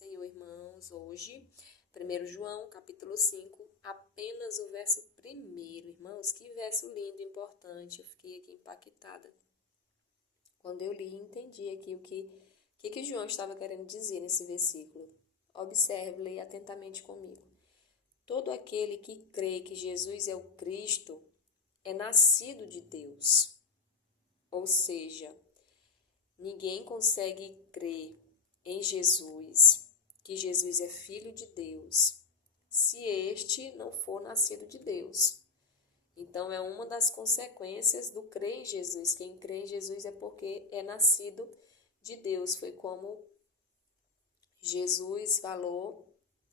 Senhor, irmãos, hoje, 1 João, capítulo 5, apenas o verso 1º, irmãos, que verso lindo e importante, eu fiquei aqui impactada. Quando eu li e entendi aqui o que João estava querendo dizer nesse versículo. Observe, leia atentamente comigo. Todo aquele que crê que Jesus é o Cristo é nascido de Deus. Ou seja, ninguém consegue crer em Jesus, que Jesus é Filho de Deus, se este não for nascido de Deus. Então, é uma das consequências do crer em Jesus. Quem crê em Jesus é porque é nascido de Deus. Foi como Jesus falou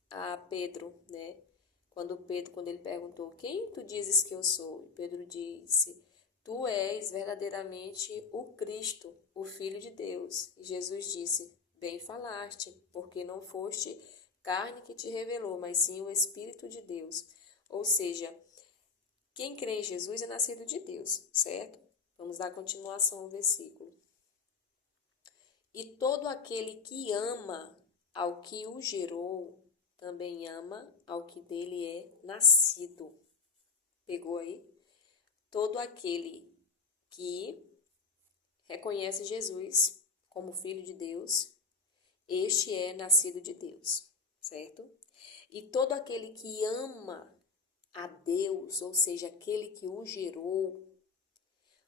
a Pedro, né? Quando ele perguntou, quem tu dizes que eu sou? E Pedro disse, tu és verdadeiramente o Cristo, o Filho de Deus. E Jesus disse, bem falaste, porque não foste carne que te revelou, mas sim o Espírito de Deus. Ou seja, quem crê em Jesus é nascido de Deus, certo? Vamos dar continuação ao versículo. E todo aquele que ama ao que o gerou, também ama ao que dele é nascido. Pegou aí? Todo aquele que reconhece Jesus como Filho de Deus, este é nascido de Deus, certo? E todo aquele que ama a Deus, ou seja, aquele que o gerou,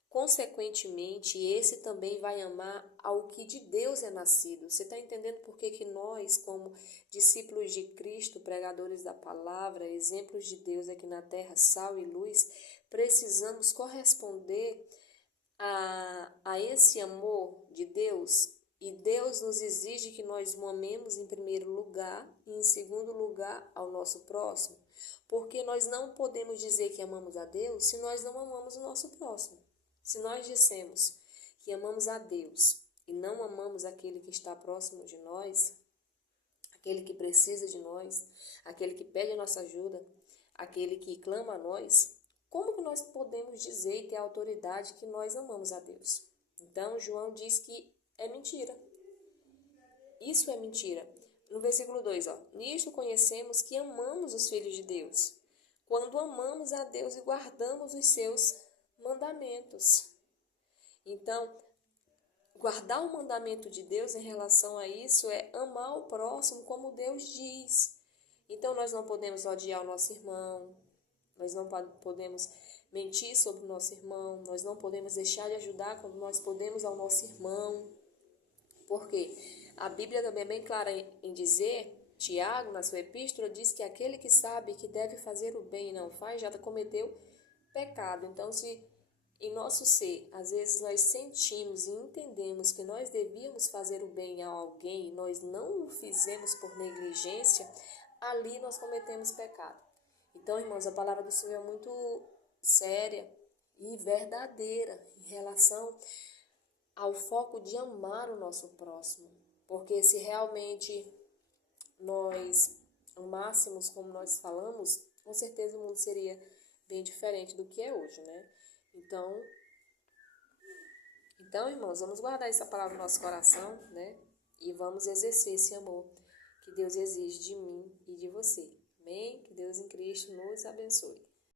consequentemente, esse também vai amar ao que de Deus é nascido. Você está entendendo por que nós, como discípulos de Cristo, pregadores da palavra, exemplos de Deus aqui na terra, sal e luz, precisamos corresponder a esse amor de Deus? E Deus nos exige que nós o amemos em primeiro lugar e em segundo lugar ao nosso próximo. Porque nós não podemos dizer que amamos a Deus se nós não amamos o nosso próximo. Se nós dissemos que amamos a Deus e não amamos aquele que está próximo de nós, aquele que precisa de nós, aquele que pede a nossa ajuda, aquele que clama a nós, como que nós podemos dizer e ter autoridade que nós amamos a Deus? Então, João diz que é mentira. Isso é mentira. No versículo 2, nisto conhecemos que amamos os filhos de Deus, quando amamos a Deus e guardamos os seus mandamentos. Então, guardar o mandamento de Deus em relação a isso é amar o próximo como Deus diz. Então, nós não podemos odiar o nosso irmão, nós não podemos mentir sobre o nosso irmão, nós não podemos deixar de ajudar quando nós podemos ao nosso irmão. Porque a Bíblia também é bem clara em dizer, Tiago, na sua epístola, diz que aquele que sabe que deve fazer o bem e não faz, já cometeu pecado. Então, se em nosso ser, às vezes nós sentimos e entendemos que nós devíamos fazer o bem a alguém e nós não o fizemos por negligência, ali nós cometemos pecado. Então, irmãos, a palavra do Senhor é muito séria e verdadeira em relação ao foco de amar o nosso próximo. Porque se realmente nós amássemos como nós falamos, com certeza o mundo seria bem diferente do que é hoje, né? Então, irmãos, vamos guardar essa palavra no nosso coração, né? E vamos exercer esse amor que Deus exige de mim e de você. Amém? Que Deus em Cristo nos abençoe.